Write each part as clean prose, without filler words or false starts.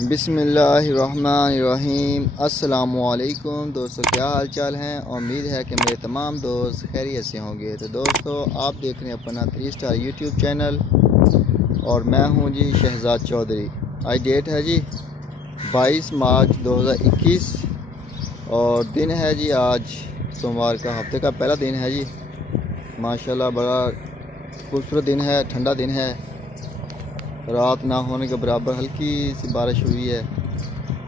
बिस्मिल्लाहिर्रहमानिर्रहीम। अस्सलामुअलैकुम दोस्तों, क्या हाल चाल हैं। उम्मीद है कि मेरे तमाम दोस्त खैरियत से होंगे। तो दोस्तों, आप देख रहे हैं अपना 3 स्टार यूट्यूब चैनल और मैं हूं जी शहजाद चौधरी। आज डेट है जी 22 मार्च 2021 और दिन है जी आज सोमवार का, हफ्ते का पहला दिन है जी। माशाल्लाह बड़ा खूबसूरत दिन है, ठंडा दिन है। रात ना होने के बराबर हल्की सी बारिश हुई है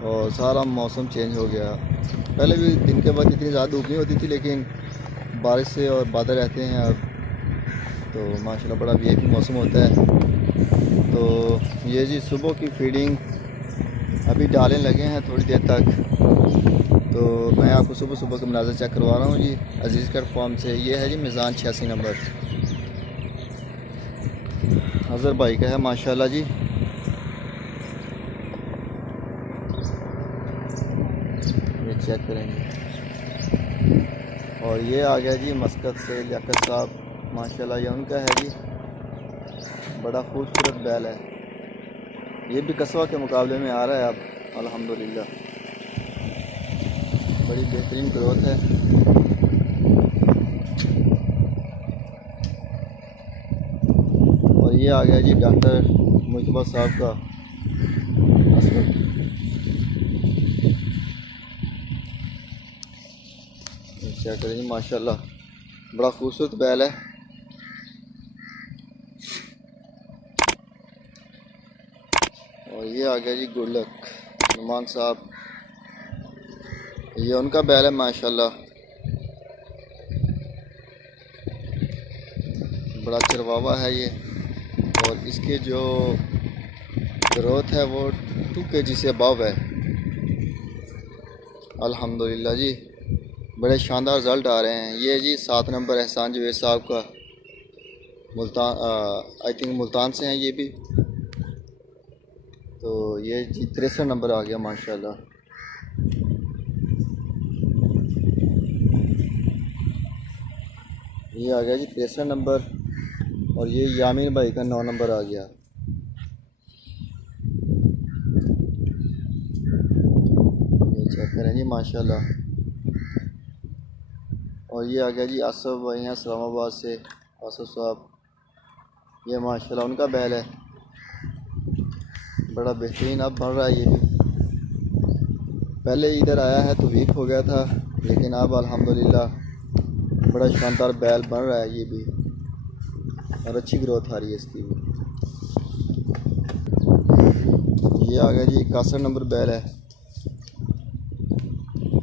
और सारा मौसम चेंज हो गया। पहले भी दिन के वक्त इतनी ज़्यादा धूप नहीं होती थी, लेकिन बारिश से और बादल रहते हैं अब तो माशाल्लाह बड़ा वीआईपी मौसम होता है। तो ये जी सुबह की फीडिंग अभी डालने लगे हैं थोड़ी देर तक। तो मैं आपको सुबह सुबह का मनाज़र चेक करवा रहा हूँ जी अजीज़ कट फार्म से। ये है जी मिज़ान 86 नंबर अज़हर भाई का है माशाल्लाह जी। ये चेक करेंगे। और ये आ गया जी मस्कत से लियाकत साहब, माशाल्लाह ये उनका है जी। बड़ा खूबसूरत बैल है, ये भी कस्बा के मुकाबले में आ रहा है अब अल्हम्दुलिल्लाह। बड़ी बेहतरीन ग्रोथ है। और ये आ गया जी डॉक्टर मुजतबा साहब का अस्कर। क्या करें जी, माशाल्लाह बड़ा खूबसूरत बैल है। और ये आ गया जी गुडलक नुमान साहब, ये उनका बैल है माशाल्लाह। बड़ा चरवावा है ये और इसके जो ग्रोथ है वो 2 kg से अबव है अल्हम्दुलिल्लाह जी। बड़े शानदार रिज़ल्ट आ रहे हैं। ये जी 7 नंबर एहसान जवेद साहब का, मुल्तान आई थिंक मुल्तान से हैं ये भी। तो ये जी 63 नंबर आ गया माशाल्लाह। ये आ गया जी 63 नंबर और ये यामीन भाई का 9 नंबर आ गया। ये चेक करें जी माशाल्लाह। और ये आ गया जी आसफ भाई हैं इस्लामाबाद से, आसफ साहब, ये माशाल्लाह उनका बैल है। बड़ा बेहतरीन अब बढ़ रहा है ये भी। पहले इधर आया है तो वीक हो गया था, लेकिन अब अल्हम्दुलिल्लाह बड़ा शानदार बैल बन रहा है ये भी और अच्छी ग्रोथ आ रही है इसकी भी। ये आ गया जी 61 नंबर बैल है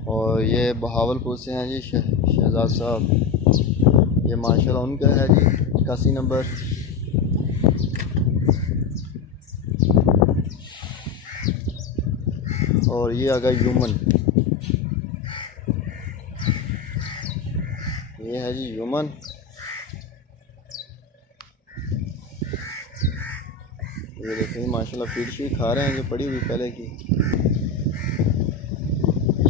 और ये बहावलपुर से हैं जी शहजाद साहब, ये माशाल्लाह उनका है जी 81 नंबर। और ये आ गया यूमन, ये है जी यूमन। ये देखिए माशाल्लाह फीड शीट खा रहे हैं जो पड़ी हुई पहले की।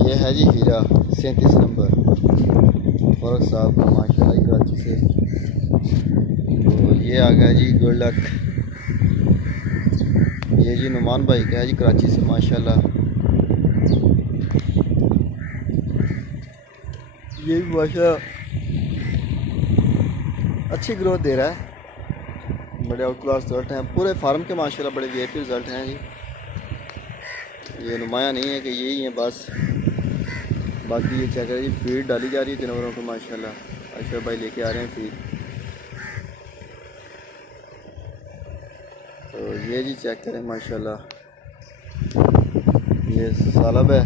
ये है जी हीरा 37 नंबर फरक साहब का माशाल्लाह कराची से। तो ये आ गया जी गुडलक, ये जी नुमान भाई का है जी कराची से माशाल्लाह। ये भी माशाल्लाह अच्छी ग्रोथ दे रहा है। बड़े आउट क्लास रिजल्ट हैं पूरे फार्म के माशाल्लाह, बड़े वीआईपी रिजल्ट हैं जी। ये नुमाया नहीं है कि यही है बस, बाकी ये चेक करें जी फीड डाली जा रही है जानवरों को माशाल्लाह। अशरफ भाई लेके आ रहे हैं फीड। तो ये जी चेक करें माशाल्लाह, ये सालब है।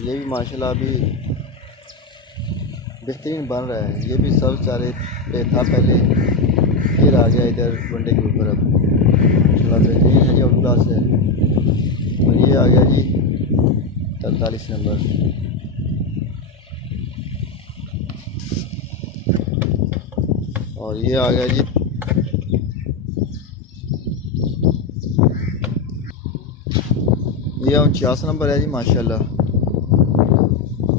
ये भी माशाल्लाह अभी बेहतरीन बन रहा है। ये भी सब सारे पे था पहले, फिर आ गया इधर वनडे के ऊपर। अब माशाल्लाह बेहतरीन है जी, आउट क्लास है। और ये आ गया जी 43 नंबर। और ये आ गया जी ये 49 नंबर है जी माशाल्लाह।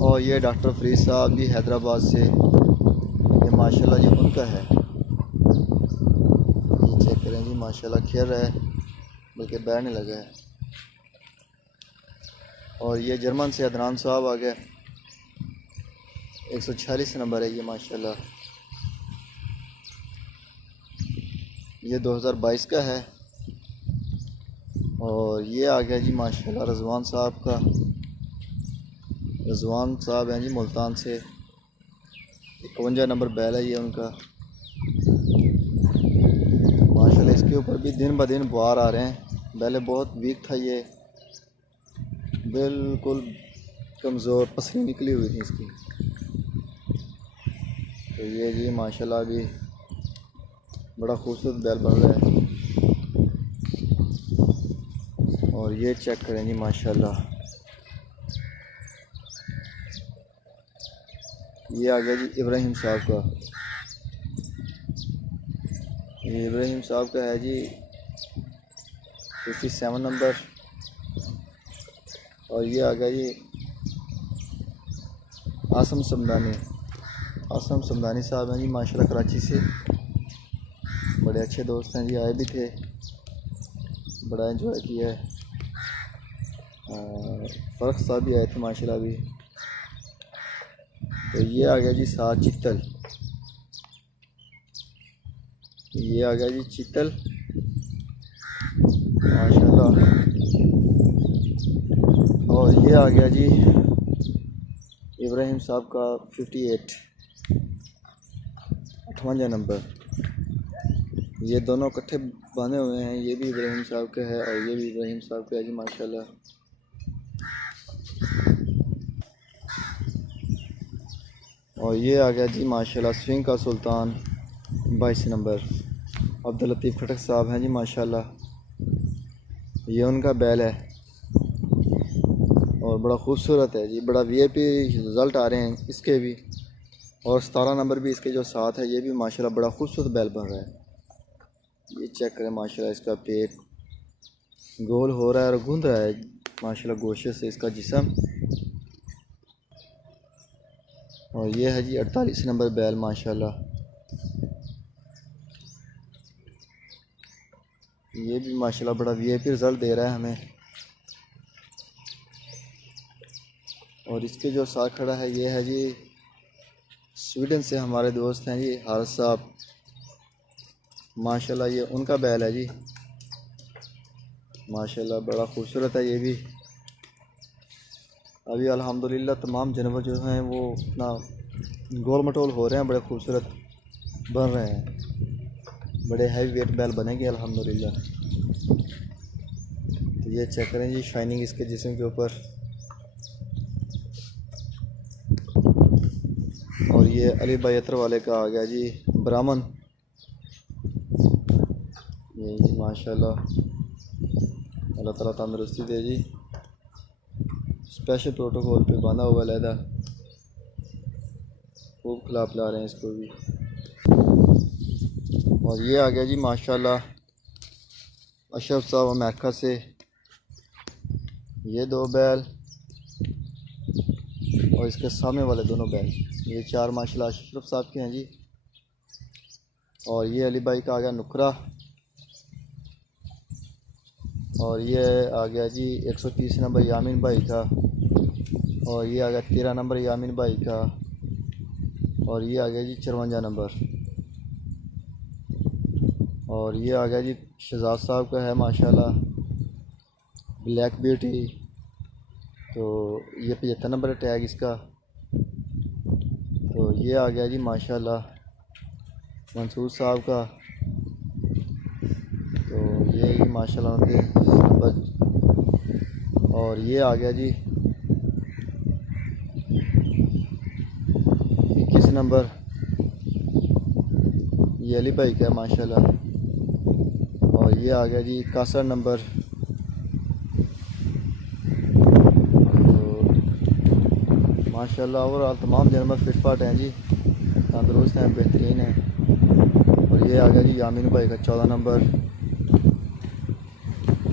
और ये डॉक्टर फरीद साहब जी हैदराबाद से, ये माशाल्लाह जी उनका है। ये चेक करें हैं जी माशाल्लाह, खेल रहा है बल्कि बैठने लगा है। और ये जर्मन से अदनान साहब आ गया, 146 नंबर है ये माशाल्लाह। ये 2022 का है। और ये आ गया जी माशाल्लाह रज़वान साहब का। रज़वान साहब हैं जी मुल्तान से, 51 नंबर बैल है ये उनका माशाल्लाह। इसके ऊपर भी दिन ब दिन बुआर आ रहे हैं। पहले बहुत वीक था ये, बिल्कुल कमज़ोर, पसली निकली हुई थी इसकी। तो ये जी माशाल्लाह अभी बड़ा खूबसूरत बैल बन रहा है। और ये चेक करें जी माशाल्लाह, ये आ गया जी इब्राहिम साहब का। ये इब्राहिम साहब का है जी 57 नंबर। और ये आ गया जी आसम समदानी साहब हैं जी माशाल्लाह, कराची से। बड़े अच्छे दोस्त हैं जी, आए भी थे, बड़ा एंजॉय किया है। फ़र्क साहब भी आए थे माशाल्लाह अभी। तो ये आ गया जी सात चित्तल, ये आ गया जी चित्तल माशाल्लाह। और ये आ गया जी इब्राहिम साहब का 58 नंबर। ये दोनों इकट्ठे बंधे हुए हैं, ये भी इब्राहिम साहब का है और ये भी इब्राहिम साहब का है जी माशाल्लाह। और ये आ गया जी माशाल्लाह स्विंग का सुल्तान 22 नंबर, अब्दुल लतीफ़ खटक साहब हैं जी माशाल्लाह। ये उनका बैल है और बड़ा खूबसूरत है जी, बड़ा वीआईपी रिज़ल्ट आ रहे हैं इसके भी। और 17 नंबर भी इसके जो साथ है, ये भी माशाल्लाह बड़ा खूबसूरत बैल बन रहा है। ये चेक करें माशाल्लाह, इसका पेट गोल हो रहा है और गूंद रहा है माशाल्लाह गोशे से इसका जिस्म। और ये है जी 48 नंबर बैल माशाल्लाह। ये भी माशाल्लाह बड़ा वीआईपी रिज़ल्ट दे रहा है हमें। और इसके जो साथ खड़ा है ये है जी स्वीडन से हमारे दोस्त हैं जी हारिस साहब माशाल्लाह। ये उनका बैल है जी माशाल्लाह, बड़ा खूबसूरत है ये भी। अभी अल्हम्दुलिल्लाह तमाम जानवर जो हैं वो अपना गोल मटोल हो रहे हैं, बड़े खूबसूरत बन रहे हैं, बड़े हैवी वेट बैल बनेंगे अल्हम्दुलिल्लाह। तो ये चेक करें जी शाइनिंग इसके जिस्म के ऊपर। और ये अली भाई अतर वाले का आ गया जी ब्राह्मण, ये जी माशाल्लाह अल्लाह ताला तंदुरुस्ती दे जी। स्पेशल प्रोटोकॉल पे बांधा हुआ लहदा, खूब खिला पिला रहे हैं इसको भी। और ये आ गया जी माशाल्लाह अशरफ साहब अमेरिका से, ये दो बैल और इसके सामने वाले दोनों बैल, ये चार माशाल्लाह अशरफ साहब के हैं जी। और ये अली भाई का आ गया नुकरा। और ये आ गया जी 130 नंबर यामीन भाई का। और ये आ गया 13 नंबर यामीन भाई का। और ये आ गया जी 54 नंबर। और ये आ गया जी शहजाद साहब का है माशाल्लाह ब्लैक ब्यूटी। तो ये 75 नंबर टैग इसका। तो ये आ गया जी माशाल्लाह मंसूर साहब का। तो ये माशाल्लाह उनके नंबर। और ये आ गया जी 21 नंबर, ये अली भाई का है माशाल्लाह। और ये आ गया जी 61 नंबर। तो माशाल्लाह ओवरऑल तमाम जानवर फिटफाट हैं जी, तंदुरुस्त हैं, बेहतरीन हैं। और ये आ गया जी यामीन भाई का 14 नंबर।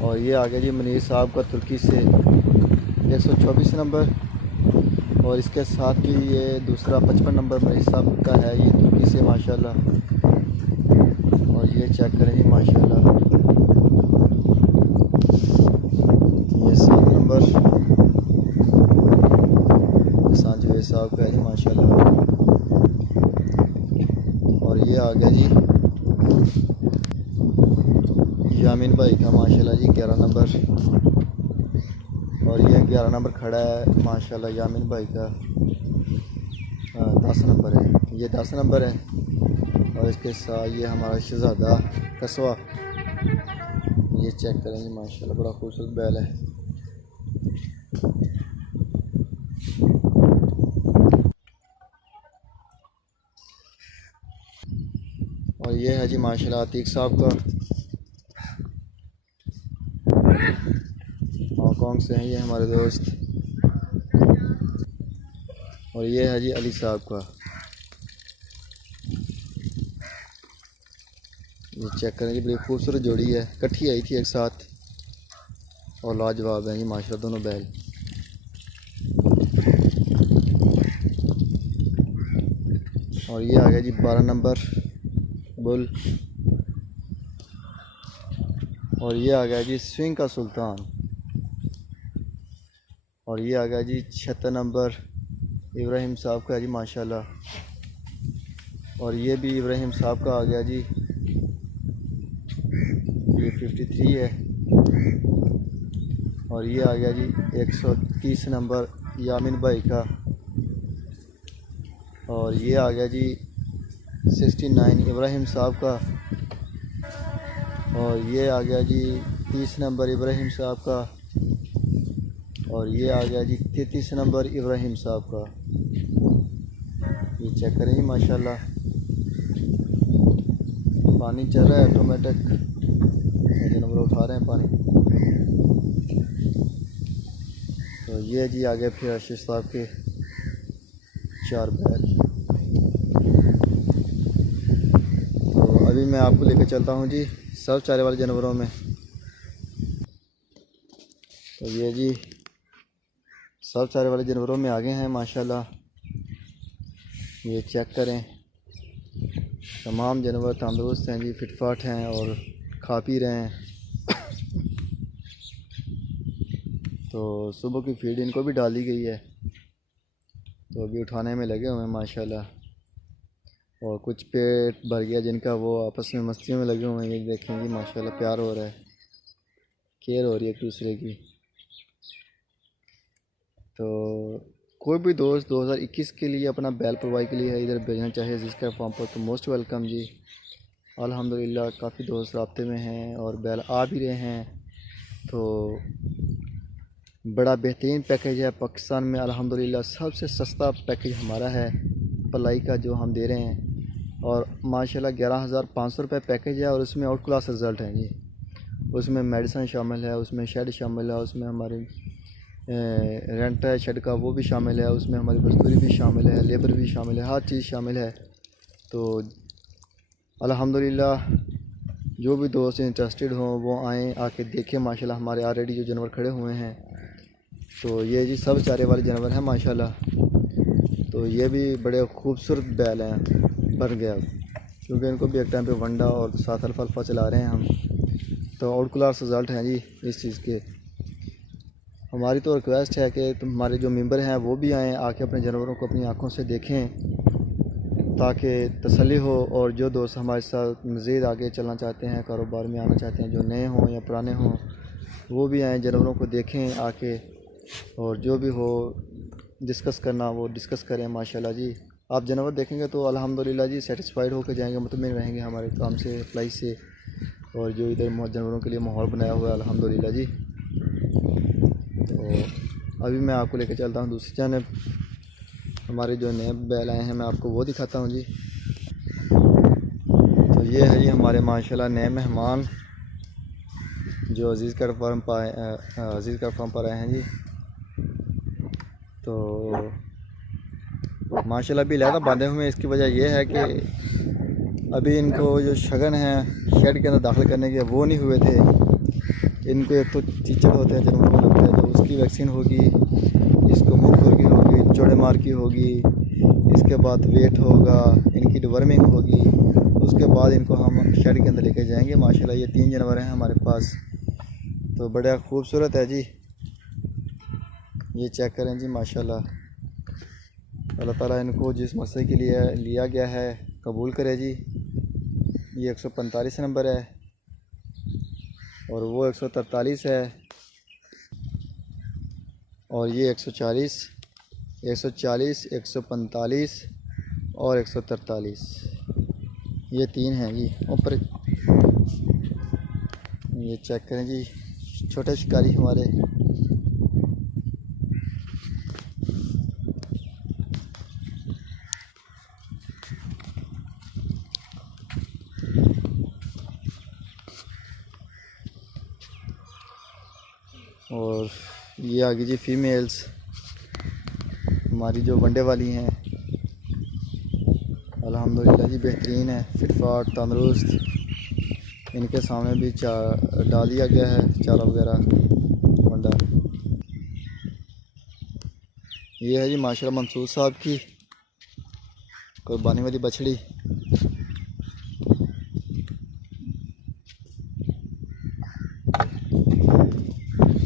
और ये आ गया जी मनीर साहब का तुर्की से 124 नंबर। और इसके साथ भी ये दूसरा 55 नंबर मनीर साहब का है, ये तुर्की से माशाल्लाह। और ये चेक करें जी माशाल्लाह, ये 7 नंबर सांझवे साहब का है जी माशाल्लाह। और ये आ गया जी यामीन भाई का माशाल्लाह जी 11 नंबर। और ये 11 नंबर खड़ा है माशाल्लाह यामीन भाई का 10 नंबर है, ये 10 नंबर है। और इसके साथ ये हमारा शहजादा कस्बा, ये चेक करेंगे माशाल्लाह, बड़ा खूबसूरत बैल है। और ये है जी माशाल्लाह अतीक साहब का, हांगकॉन्ग से हैं ये हमारे दोस्त। और ये है जी अली साहब का, ये चेक करें जी, बड़ी खूबसूरत जोड़ी है, इकट्ठी आई थी एक साथ और लाजवाब है जी माशाल्लाह दोनों बैल। और ये आ गया जी 12 नंबर बुल। और ये आ गया जी स्विंग का सुल्तान। और ये आ गया जी 76 नंबर इब्राहिम साहब का है जी माशाल्लाह। और ये भी इब्राहिम साहब का आ गया जी, ये 53 है। और ये आ गया जी 130 नंबर यामिन भाई का। और ये आ गया जी 69 इब्राहिम साहब का। और ये आ गया जी 30 नंबर इब्राहिम साहब का। और ये आ गया जी 33 नंबर इब्राहिम साहब का। ये चेक करें जी माशाल्लाह, पानी चल रहा है ऑटोमेटिक, जानवर उठा रहे हैं पानी। तो ये जी आगे फिर आशीष साहब के 4 बैल। तो अभी मैं आपको लेकर चलता हूँ जी सब चारे वाले जानवरों में। तो ये जी सब चारे वाले जानवरों में आगे हैं माशाल्लाह, ये चेक करें, तमाम जानवर तंदुरुस्त हैं जी, फिटफाट हैं और खा पी रहे हैं। तो सुबह की फीड इनको भी डाली गई है, तो अभी उठाने में लगे हुए हैं माशाल्लाह। और कुछ पेट भर गया जिनका, वो आपस में मस्तियों में लगे हुए हैं। ये देखें जी माशाल्लाह, प्यार हो रहा है, केयर हो रही है एक दूसरे की। तो कोई भी दोस्त 2021 के लिए अपना बैल परवाई के लिए इधर भेजना चाहे जिसका फार्म पर, तो मोस्ट वेलकम जी। अल्हम्दुलिल्लाह काफ़ी दोस्त राब्ते में हैं और बैल आ भी रहे हैं। तो बड़ा बेहतरीन पैकेज है पाकिस्तान में, अल्हम्दुलिल्लाह सबसे सस्ता पैकेज हमारा है पलाई का जो हम दे रहे हैं। और माशाल्लाह 11,500 रुपये पैकेज है और उसमें आउट क्लास रिज़ल्ट हैं जी। उसमें मेडिसन शामिल है, उसमें शेड शामिल है, उसमें हमारी रेंट है शेड का वो भी शामिल है, उसमें हमारी मजदूरी भी शामिल है, लेबर भी शामिल है, हर चीज़ शामिल है। तो अल्हम्दुलिल्लाह जो भी दोस्त इंटरेस्टेड हों वो आएँ, आके देखें माशाल्लाह हमारे ऑलरेडी जो जानवर खड़े हुए हैं। तो ये जी सब चारे वाले जानवर हैं माशाल्लाह। तो ये भी बड़े खूबसूरत बैल हैं, बन गया क्योंकि इनको भी एक टाइम पे वंडा और साथ अल्फा चला रहे हैं हम। तो आउट क्लास रिज़ल्ट हैं जी इस चीज़ के। हमारी तो रिक्वेस्ट है कि हमारे जो मेंबर हैं वो भी आएँ, आके अपने जानवरों को अपनी आँखों से देखें ताकि तसल्ली हो। और जो दोस्त हमारे साथ मज़ीद आगे चलना चाहते हैं, कारोबार में आना चाहते हैं, जो नए हों या पुराने हों, वो भी आएँ, जानवरों को देखें आके। और जो भी हो डिस्कस करना वो डिस्कस करें माशाल्लाह जी। आप जानवर देखेंगे तो अल्हम्दुलिल्लाह जी सेटिस्फाइड होकर जाएंगे, मुतमिन रहेंगे हमारे काम से, अप्लाई से। और जो इधर जानवरों के लिए माहौल बनाया हुआ है अल्हम्दुलिल्लाह जी। तो अभी मैं आपको लेकर चलता हूँ दूसरी जानब, हमारे जो नए बैल आए हैं मैं आपको वो दिखाता हूँ जी। तो ये है जी हमारे माशाल्लाह नए मेहमान जो अज़ीज़ का फार्म पर आए हैं जी। तो माशाल्लाह अभी लहदा बांधे हुए हैं, इसकी वजह यह है कि अभी इनको जो शगन है शेड के अंदर दाखिल करने के वो नहीं हुए थे। इनको एक तो चीचड़ होते हैं जानवरों को लगता है, तो उसकी वैक्सीन होगी, इसको मुँह खुर की होगी, चौड़े मार की होगी, इसके बाद वेट होगा, इनकी डिवर्मिंग होगी, उसके बाद इनको हम शेड के अंदर लेके जाएंगे। माशाल्लाह ये 3 जानवर हैं हमारे पास, तो बड़ा खूबसूरत है जी। ये चेक करें जी माशाल्लाह। अल्लाह ताला इनको जिस मकसद के लिए लिया गया है कबूल करे जी। ये 145 नंबर है और वो 143 है और ये 140, 145 और 143, ये 3 हैं जी ऊपर। ये चेक करें जी, छोटे शिकारी हमारे। और ये आगे जी फीमेल्स हमारी जो वनडे वाली हैं, अल्हम्दुलिल्लाह जी बेहतरीन है, फिटफाट तंदुरुस्त। इनके सामने भी डाल दिया गया है चारा वगैरह वंडा। ये है जी माशाल्लाह मंसूर साहब की कुर्बानी वाली बछड़ी।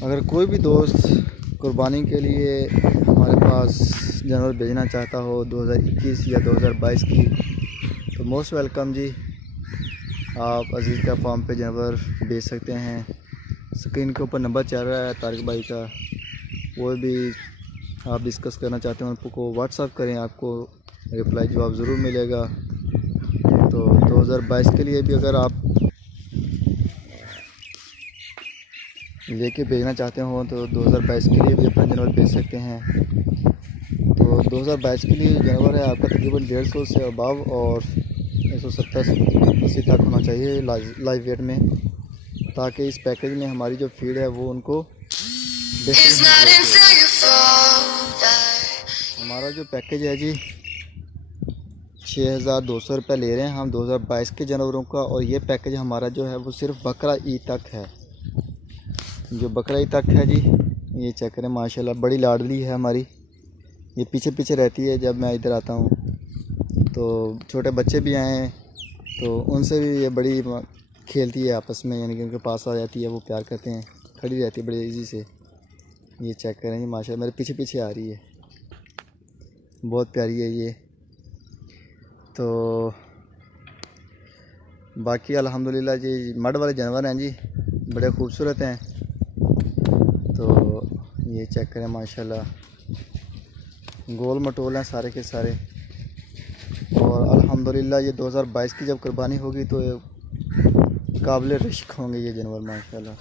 अगर कोई भी दोस्त कुर्बानी के लिए हमारे पास जानवर भेजना चाहता हो 2021 या 2022 की, तो मोस्ट वेलकम जी। आप अजीज़ का फार्म पे जानवर बेच सकते हैं। स्क्रीन के ऊपर नंबर चल रहा है तारिक भाई का, वो भी आप डिस्कस करना चाहते हैं उनको व्हाट्सअप करें, आपको रिप्लाई जवाब ज़रूर मिलेगा। तो 2022 के लिए भी अगर आप लेके भेजना चाहते हो तो 2022 के लिए भी अपना जानवर बेच सकते हैं। तो 2022 के लिए जानवर है आपका तकरीबन 150 से अबाव और 170-80 तक होना चाहिए लाइव वेट में, ताकि इस पैकेज में हमारी जो फीड है वो उनको हमारा जो पैकेज है जी 6200 रुपये ले रहे हैं हम 2022 के जानवरों का। और ये पैकेज हमारा जो है वो सिर्फ बकरा ईद तक है। जो बकरा ईद तक है जी, ये चेक करें माशाल्लाह, बड़ी लाडली है हमारी। ये पीछे पीछे रहती है जब मैं इधर आता हूँ, तो छोटे बच्चे भी आए हैं तो उनसे भी ये बड़ी खेलती है आपस में, यानी कि उनके पास आ जाती है, वो प्यार करते हैं, खड़ी रहती है बड़ी इजी से। ये चेक करें जी माशाल्लाह, मेरे पीछे पीछे आ रही है, बहुत प्यारी है ये। तो बाकी अल्हम्दुलिल्लाह जी मड वाले जानवर हैं जी, बड़े खूबसूरत हैं। तो ये चेक करें माशाल्लाह, गोल मटोल हैं सारे के सारे। और अल्हम्दुलिल्लाह ये 2022 की जब कुर्बानी होगी तो काबिल रिश्क होंगे ये जानवर माशाल्लाह।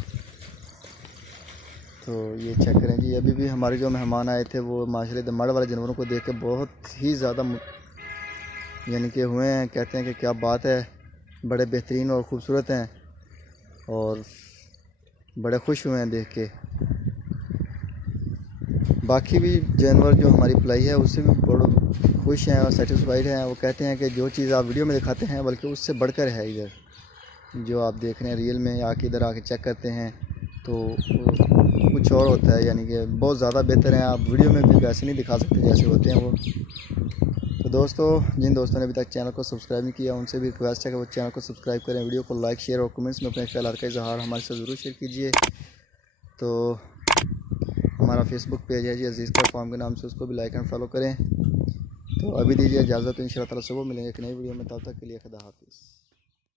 तो ये चेक करें जी, अभी भी हमारे जो मेहमान आए थे वो माशाल्लाह मड वाले जानवरों को देख के बहुत ही ज़्यादा यानी कि हुए हैं, कहते हैं कि क्या बात है, बड़े बेहतरीन और ख़ूबसूरत हैं और बड़े खुश हुए हैं देख के। बाकी भी जानवर जो हमारी पलाई है उससे भी बड़े खुश हैं और सेटिस्फाइड हैं। वो कहते हैं कि जो चीज़ आप वीडियो में दिखाते हैं बल्कि उससे बढ़कर है, इधर जो आप देख रहे हैं रियल में आके इधर आके चेक करते हैं तो कुछ और होता है, यानी कि बहुत ज़्यादा बेहतर है। आप वीडियो में भी वैसे नहीं दिखा सकते जैसे होते हैं वो। तो दोस्तों, जिन दोस्तों ने अभी तक चैनल को सब्सक्राइब नहीं किया उनसे भी रिक्वेस्ट है कि वो चैनल को सब्सक्राइब करें, वीडियो को लाइक शेयर और कमेंट्स में अपने ख्याल का इजहार हमारे साथ ज़रूर शेयर कीजिए। तो हमारा फेसबुक पेज है जी अजीज़ का फार्म के नाम से, उसको भी लाइक एंड फॉलो करें। तो अभी दीजिए इजाज़त, इंशाअल्लाह ताला सुबह मिलेंगे एक नई वीडियो में, तब तक के लिए खुदा हाफिज़।